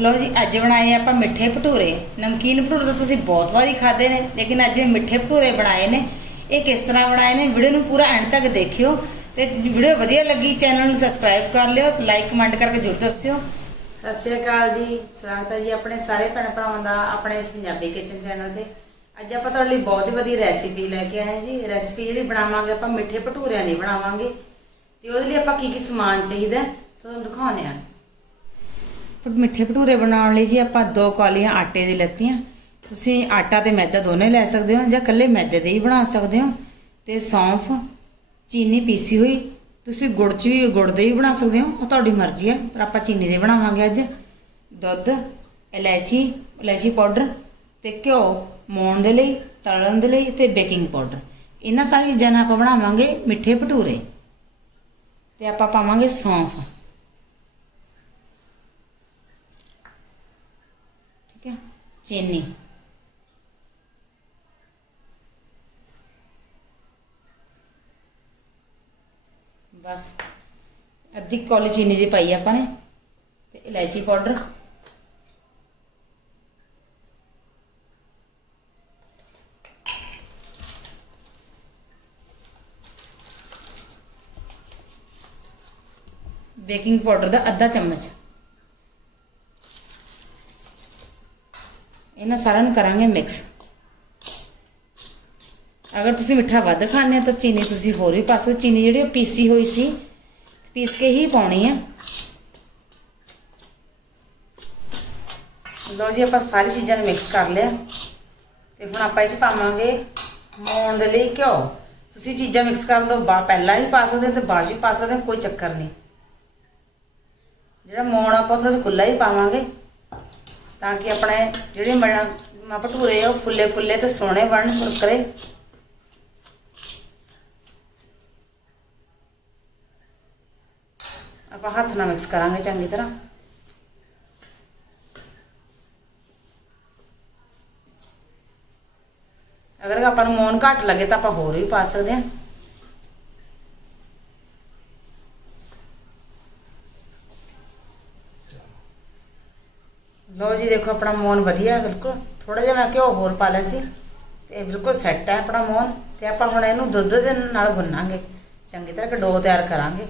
ਲੋ ਜੀ, ਅੱਜ ਬਣਾਏ ਆਪਾਂ ਮਿੱਠੇ ਭਟੂਰੇ। ਨਮਕੀਨ ਭਟੂਰੇ ਤਾਂ ਤੁਸੀਂ ਬਹੁਤ ਵਾਰੀ ਖਾਦੇ ਨੇ, ਲੇਕਿਨ ਅੱਜ ਇਹ ਮਿੱਠੇ ਭਟੂਰੇ ਬਣਾਏ ਨੇ। ਇਹ ਕਿਸ ਤਰ੍ਹਾਂ ਬਣਾਏ ਨੇ, ਵੀਡੀਓ ਨੂੰ ਪੂਰਾ ਐਂਡ ਤੱਕ ਦੇਖਿਓ ਤੇ ਵੀਡੀਓ ਵਧੀਆ ਲੱਗੀ, ਚੈਨਲ ਨੂੰ ਸਬਸਕ੍ਰਾਈਬ ਕਰ ਲਿਓ ਤੇ ਲਾਈਕ ਕਮੈਂਟ ਕਰਕੇ ਜ਼ਰੂਰ ਦੱਸਿਓ। ਸਤਿ ਸ਼੍ਰੀ ਅਕਾਲ ਜੀ, ਸਵਾਗਤ ਹੈ ਜੀ ਆਪਣੇ ਸਾਰੇ ਭੈਣ ਭਰਾਵਾਂ ਦਾ ਆਪਣੇ ਇਸ ਪੰਜਾਬੀ ਕਿਚਨ ਚੈਨਲ ਤੇ। ਅੱਜ ਆਪਾਂ ਤੁਹਾਡੇ ਲਈ ਬਹੁਤ ਵਧੀਆ ਰੈਸਿਪੀ ਲੈ ਕੇ ਆਏ ਜੀ। ਰੈਸਿਪੀ ਜਿਹੜੀ ਬਣਾਵਾਂਗੇ, ਆਪਾਂ ਮਿੱਠੇ ਭਟੂਰਿਆਂ ਦੀ ਬਣਾਵਾਂਗੇ। ਤੇ ਉਹਦੇ ਲਈ ਆਪਾਂ ਕੀ ਕੀ ਸਮਾਨ ਚਾਹੀਦਾ ਤੁਹਾਨੂੰ ਦਿਖਾਉਂਦੇ ਹਾਂ। ਮਿੱਠੇ ਭਟੂਰੇ ਬਣਾਉਣ ਲਈ ਜੀ ਆਪਾਂ ਦੋ ਕੌਲੀਆਂ ਆਟੇ ਦੀ ਲੱਤੀਆਂ। ਤੁਸੀਂ ਆਟਾ ਤੇ ਮੈਦਾ ਦੋਨੇ ਲੈ ਸਕਦੇ ਹੋ ਜਾਂ ਇਕੱਲੇ ਮੈਦੇ ਦੇ ਹੀ ਬਣਾ ਸਕਦੇ ਹੋ। ਤੇ ਸੌਂਫ, ਚੀਨੀ ਪੀਸੀ ਹੋਈ, ਤੁਸੀਂ ਗੁੜ ਚ ਵੀ ਗੁੜ ਦੇ ਵੀ ਬਣਾ ਸਕਦੇ ਹੋ, ਉਹ ਤੁਹਾਡੀ ਮਰਜ਼ੀ ਹੈ ਪਰ ਆਪਾਂ ਚੀਨੀ ਦੇ ਬਣਾਵਾਂਗੇ ਅੱਜ। ਦੁੱਧ, ਇਲਾਇਚੀ ਇਲਾਇਚੀ ਪਾਊਡਰ ਤੇ ਘਿਓ ਮੋਣ ਦੇ ਲਈ, ਤਲਣ ਦੇ ਲਈ ਤੇ ਬੇਕਿੰਗ ਪਾਊਡਰ। ਇਹਨਾਂ ਸਾਰੀਆਂ ਚੀਜ਼ਾਂ ਨਾਲ ਆਪਾਂ ਬਣਾਵਾਂਗੇ ਮਿੱਠੇ ਭਟੂਰੇ। ਤੇ ਆਪਾਂ ਪਾਵਾਂਗੇ ਸੌਂਫ। ਠੀਕ ਹੈ ਚੀਨੀ। ਬਸ, ਅੱਧੀ ਕੌਲੀ ਚੀਨੀ ਦੀ ਪਾਈ ਆਪਾਂ ਨੇ, ਤੇ ਇਲਾਇਚੀ ਪਾਊਡਰ। ਬੇਕਿੰਗ ਪਾਊਡਰ ਦਾ ਅੱਧਾ ਚਮਚ। ਇਹਨਾਂ ਸਾਰਿਆਂ ਨੂੰ ਕਰਾਂਗੇ ਮਿਕਸ ਅਗਰ ਤੁਸੀਂ ਮਿੱਠਾ ਵੱਧ ਖਾਂਦੇ ਹੋ ਤਾਂ ਚੀਨੀ ਤੁਸੀਂ ਹੋਰ ਵੀ ਪਾ ਸਕਦੇ ਚੀਨੀ ਜਿਹੜੀ ਉਹ ਪੀਸੀ ਹੋਈ ਸੀ, ਪੀਸ ਕੇ ਹੀ ਪਾਉਣੀ ਆ। ਲਓ ਜੀ, ਆਪਾਂ ਸਾਰੀ ਚੀਜ਼ਾਂ ਨੂੰ ਮਿਕਸ ਕਰ ਲਿਆ। ਤੇ ਹੁਣ ਆਪਾਂ ਇਹ ਚ ਪਾਵਾਂਗੇ ਮੋਣ ਦੇ ਲਈ ਘਿਓ। ਤੁਸੀਂ ਚੀਜ਼ਾਂ ਮਿਕਸ ਕਰਨ ਤੋਂ ਬਾਅਦ ਪਹਿਲਾਂ ਵੀ ਪਾ ਸਕਦੇ ਹੋ ਤੇ ਬਾਅਦ 'ਚ ਵੀ ਪਾ ਸਕਦੇ ਕੋਈ ਚੱਕਰ ਨਹੀਂ। ਜਿਹੜਾ ਮੋਣ ਆਪਾਂ ਥੋੜਾ ਜਿਹਾ ਖੁੱਲਾ ਹੀ ਪਾਵਾਂਗੇ। ਤਾਂ ਕਿ ਆਪਣੇ ਜਿਹੜੇ ਮ ਭਟੂਰੇ ਉਹ ਫੁੱਲੇ ਫੁੱਲੇ ਤੇ ਸੋਹਣੇ ਬਣਨ ਕੁਰਕਰੇ ਆਪਾਂ ਹੱਥ ਨਾਲ ਮਿਕਸ ਕਰਾਂਗੇ ਚੰਗੀ ਤਰ੍ਹਾਂ। ਅਗਰ ਆਪਾਂ ਨੂੰ ਮੋਨ ਘੱਟ ਲੱਗੇ ਤਾਂ ਆਪਾਂ ਹੋਰ ਵੀ ਪਾ ਸਕਦੇ ਹਾਂ। ਲੋ ਜੀ, ਦੇਖੋ ਆਪਣਾ ਮੋਨ ਵਧੀਆ ਬਿਲਕੁਲ। ਥੋੜਾ ਜਿਹਾ ਮੈਂ ਘਿਓ ਹੋਰ ਪਾ ਲਿਆ ਸੀ। ਤੇ ਬਿਲਕੁਲ ਸੈੱਟ ਹੈ ਆਪਣਾ ਮੋਨ। ਤੇ ਆਪਾਂ ਹੁਣ ਇਹਨੂੰ ਦੁੱਧ ਦੇ ਨਾਲ ਗੁੰਨਾਂਗੇ। ਚੰਗੀ ਤਰ੍ਹਾਂ ਇੱਕ ਡੋ ਤਿਆਰ ਕਰਾਂਗੇ।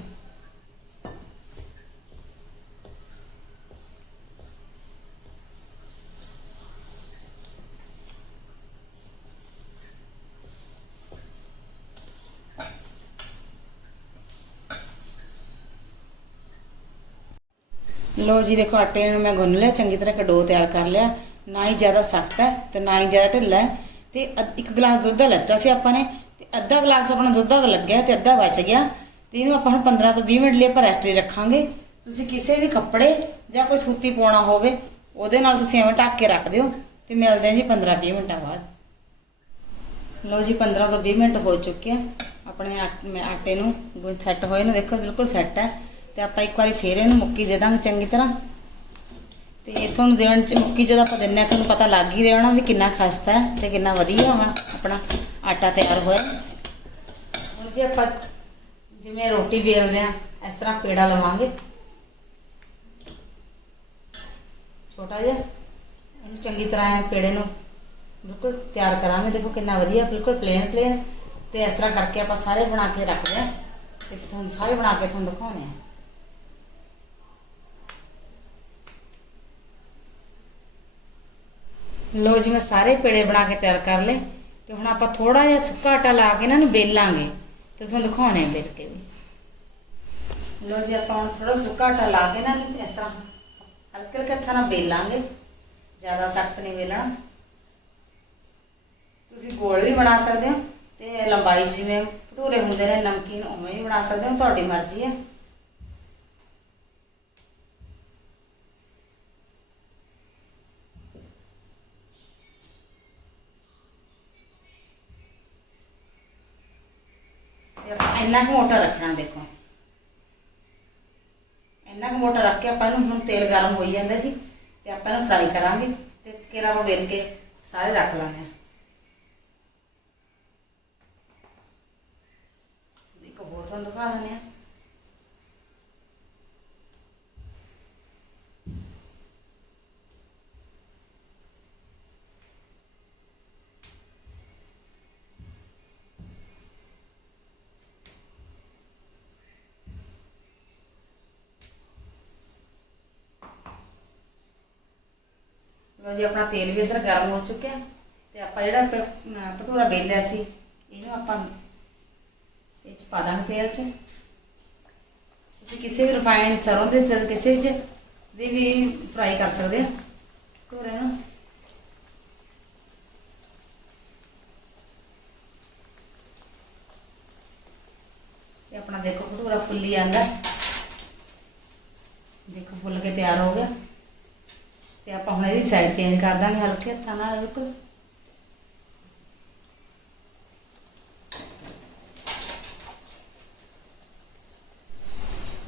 ਲੋ ਜੀ, ਦੇਖੋ, ਆਟੇ ਨੂੰ ਮੈਂ ਗੁੰਨ ਲਿਆ, ਚੰਗੀ ਤਰ੍ਹਾਂ ਇੱਕ ਤਿਆਰ ਕਰ ਲਿਆ। ਨਾ ਹੀ ਜ਼ਿਆਦਾ ਸਖਤ ਹੈ ਤੇ ਨਾ ਹੀ ਜ਼ਿਆਦਾ ਢਿੱਲਾ ਹੈ। ਤੇ ਅੱਧ- ਇੱਕ ਗਲਾਸ ਦੁੱਧ ਦਾ ਲੱਤਾ ਸੀ ਆਪਾਂ ਨੇ, ਤੇ ਅੱਧਾ ਗਲਾਸ ਆਪਣਾ ਦੁੱਧ ਦਾ ਲੱਗਿਆ ਤੇ ਅੱਧਾ ਬਚ ਗਿਆ। ਤੇ ਇਹਨੂੰ ਆਪਾਂ ਹੁਣ 15 ਤੋਂ 20 ਮਿੰਟ ਲਈ ਆਪਾਂ ਰੈਸਟ 'ਤੇ ਰੱਖਾਂਗੇ। ਤੁਸੀਂ ਕਿਸੇ ਵੀ ਕੱਪੜੇ ਜਾਂ ਕੋਈ ਸੂਤੀ ਪਾਉਣਾ ਹੋਵੇ, ਉਹਦੇ ਨਾਲ ਤੁਸੀਂ ਐਵੇਂ ਢੱਕ ਕੇ ਰੱਖ ਦਿਓ ਤੇ ਮਿਲਦੇ ਹਾਂ ਜੀ 15-20 ਮਿੰਟਾਂ ਬਾਅਦ। ਲੋ ਜੀ 15 ਤੋਂ 20 ਮਿੰਟ ਹੋ ਚੁੱਕੇ ਆ। ਆਪਣੇ ਆਟੇ ਨੂੰ ਸੈੱਟ ਹੋਏ ਨੂੰ ਦੇਖੋ ਬਿਲਕੁਲ ਸੈੱਟ ਹੈ। ਤੇ ਆਪਾਂ ਇੱਕ ਵਾਰੀ ਫੇਰ ਇਹਨੂੰ ਮੁੱਕੀ ਦੇ ਦਾਂਗੇ ਚੰਗੀ ਤਰ੍ਹਾਂ। ਤੇ ਤੁਹਾਨੂੰ ਦੇਣ ਚ ਮੁੱਕੀ ਜਦੋਂ ਆਪਾਂ ਦਿੰਨੇ ਆ, ਤੁਹਾਨੂੰ ਪਤਾ ਲੱਗ ਹੀ ਰਿਹਾ ਹੋਣਾ ਵੀ ਕਿੰਨਾ ਖਸਤਾ ਹੈ ਤੇ ਕਿੰਨਾ ਵਧੀਆ ਵਾ ਆਪਣਾ ਆਟਾ ਤਿਆਰ ਹੋਇਆ। ਹੁਣ ਜੇ ਆਪਾਂ ਜਿਵੇਂ ਰੋਟੀ ਵੇਲਦੇ ਆ, ਇਸ ਤਰ੍ਹਾਂ ਪੇੜਾ ਲਵਾਂਗੇ। ਛੋਟਾ ਜਿਹਾ, ਇਹਨੂੰ ਚੰਗੀ ਤਰ੍ਹਾਂ ਪੇੜੇ ਨੂੰ ਬਿਲਕੁਲ ਤਿਆਰ ਕਰਾਂਗੇ। ਦੇਖੋ ਕਿੰਨਾ ਵਧੀਆ, ਬਿਲਕੁਲ ਪਲੇਨ ਪਲੇਨ ਤੇ ਇਸ ਤਰ੍ਹਾਂ ਕਰਕੇ ਆਪਾਂ ਸਾਰੇ ਬਣਾ ਕੇ ਰੱਖਦੇ ਆ। ਤੇ ਫਿਰ ਤੁਹਾਨੂੰ ਸਾਰੇ ਬਣਾ ਕੇ ਤੁਹਾਨੂੰ ਦਿਖਾਉਣੇ ਆ। ਲੋ ਜੀ, ਮੈਂ ਸਾਰੇ ਪੇੜੇ ਬਣਾ ਕੇ ਤਿਆਰ ਕਰ ਲਏ ਤੇ ਹੁਣ ਆਪਾਂ ਥੋੜਾ ਜਿਹਾ ਸੁੱਕਾ ਆਟਾ ਲਾ ਕੇ ਇਹਨਾਂ ਨੂੰ ਬੇਲਾਂਗੇ ਤੇ ਤੁਹਾਨੂੰ ਦਿਖਾਉਣੇ ਆ ਬੇਲ ਕੇ ਵੀ। ਲੋ ਜੀ, ਆਪਾਂ ਹੁਣ ਥੋੜਾ ਸੁੱਕਾ ਆਟਾ ਲਾ ਕੇ ਨਾ ਇਸ ਤਰ੍ਹਾਂ ਹਲਕੇ ਹਲਕੇ ਹੱਥਾਂ ਨਾਲ ਬੇਲਾਂਗੇ। ਜ਼ਿਆਦਾ ਸਖਤ ਨਹੀਂ ਵੇਲਣਾ ਤੁਸੀਂ ਗੋਲ ਵੀ ਬਣਾ ਸਕਦੇ ਹੋ ਤੇ ਲੰਬਾਈ ਜਿਵੇਂ ਭਟੂਰੇ ਹੁੰਦੇ ਨੇ, ਨਮਕੀਨ ਉਵੇਂ ਵੀ ਬਣਾ ਸਕਦੇ ਹੋ, ਤੁਹਾਡੀ ਮਰਜ਼ੀ ਹੈ ਤੇ ਆਪਾਂ ਇੰਨਾ ਕੁ ਮੋਟਾ ਰੱਖਣਾ ਦੇਖੋ। ਇੰਨਾ ਕੁ ਮੋਟਾ ਰੱਖ ਕੇ ਆਪਾਂ ਨੂੰ ਹੁਣ ਤੇਲ ਗਰਮ ਹੋਈ ਜਾਂਦਾ ਜੀ, ਤੇ ਆਪਾਂ ਨੂੰ ਫਰਾਈ ਕਰਾਂਗੇ, ਤੇ ਕਿਰਾ ਆਪਾਂ ਵੇਲ ਕੇ ਸਾਰੇ ਰੱਖ ਲਾਂਗੇ। ਦੇਖੋ ਹੋਰ ਤੁਹਾਨੂੰ ਦਿਖਾ ਦਿੰਦੇ ਆ ਲੋ ਜੀ, ਆਪਣਾ ਤੇਲ ਵੀ ਇੱਧਰ ਗਰਮ ਹੋ ਚੁੱਕਿਆ ਤੇ ਆਪਾਂ ਜਿਹੜਾ ਭਟੂਰਾ ਵੇਲਿਆ ਸੀ, ਇਹਨੂੰ ਆਪਾਂ ਇਹ ਚ ਪਾ ਦਾਂਗੇ ਤੇਲ 'ਚ। ਤੁਸੀਂ ਕਿਸੇ ਵੀ ਰਿਫਾਈਨਡ ਸਰੋਂ ਦੇ ਤੇਲ ਕਿਸੇ ਵਿੱਚ ਦੀ ਵੀ ਫਰਾਈ ਕਰ ਸਕਦੇ ਆ। ਭਟੂਰੇ ਨੂੰ ਇਹ ਆਪਣਾ ਦੇਖੋ, ਭਟੂਰਾ ਫੁੱਲੀ ਆਂਦਾ ਦੇਖੋ, ਫੁੱਲ ਕੇ ਤਿਆਰ ਹੋ ਗਿਆ। ਤੇ ਆਪਾਂ ਹੁਣ ਇਹਦੀ ਸਾਈਡ ਚੇਂਜ ਕਰ ਦਾਂਗੇ ਹਲਕੇ ਹੱਥਾਂ ਨਾਲ, ਬਿਲਕੁਲ।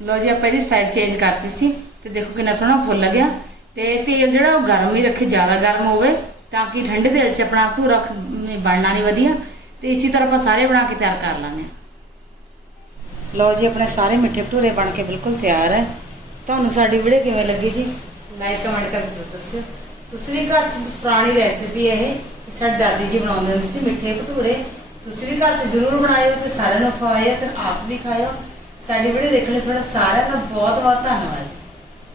ਲੋ ਜੀ, ਆਪਾਂ ਇਹਦੀ ਸਾਈਡ ਚੇਂਜ ਕਰਤੀ ਸੀ ਤੇ ਦੇਖੋ ਕਿੰਨਾ ਸੋਹਣਾ ਫੁੱਲ ਗਿਆ ਤੇ ਤੇਲ ਜਿਹੜਾ ਉਹ ਗਰਮ ਹੀ ਰੱਖੇ, ਜ਼ਿਆਦਾ ਗਰਮ ਹੋਵੇ, ਤਾਂ ਕਿ ਠੰਡੇ ਤੇਲ 'ਚ ਆਪਣਾ ਭਟੂਰਾ ਬਣਨਾ ਨਹੀਂ ਵਧੀਆ। ਤੇ ਇਸੇ ਤਰ੍ਹਾਂ ਆਪਾਂ ਸਾਰੇ ਬਣਾ ਕੇ ਤਿਆਰ ਕਰ ਲਾਂਗੇ। ਲਓ ਜੀ, ਆਪਣੇ ਸਾਰੇ ਮਿੱਠੇ ਭਟੂਰੇ ਬਣ ਕੇ ਬਿਲਕੁਲ ਤਿਆਰ ਹੈ। ਤੁਹਾਨੂੰ ਸਾਡੀ ਵੀਡੀਓ ਕਿਵੇਂ ਲੱਗੀ ਜੀ? ਲਾਈਕ ਕਮੈਂਟ ਕਰਕੇ ਜ਼ਰੂਰ ਦੱਸਿਓ। ਤੁਸੀਂ ਵੀ ਘਰ 'ਚ ਪੁਰਾਣੀ ਰੈਸਿਪੀ ਹੈ ਇਹ ਸਾਡੇ ਦਾਦੀ ਜੀ ਬਣਾਉਂਦੇ ਹੁੰਦੇ ਸੀ ਮਿੱਠੇ ਭਟੂਰੇ। ਤੁਸੀਂ ਵੀ ਘਰ 'ਚ ਜ਼ਰੂਰ ਬਣਾਇਓ ਤੇ ਸਾਰਿਆਂ ਨੂੰ ਖਵਾਇਓ ਤੇ ਆਪ ਵੀ ਖਾਇਓ। ਸਾਡੀ ਵੀਡੀਓ ਦੇਖਣ ਲਈ ਤੁਹਾਡਾ ਸਾਰਿਆਂ ਦਾ ਬਹੁਤ ਬਹੁਤ ਧੰਨਵਾਦ।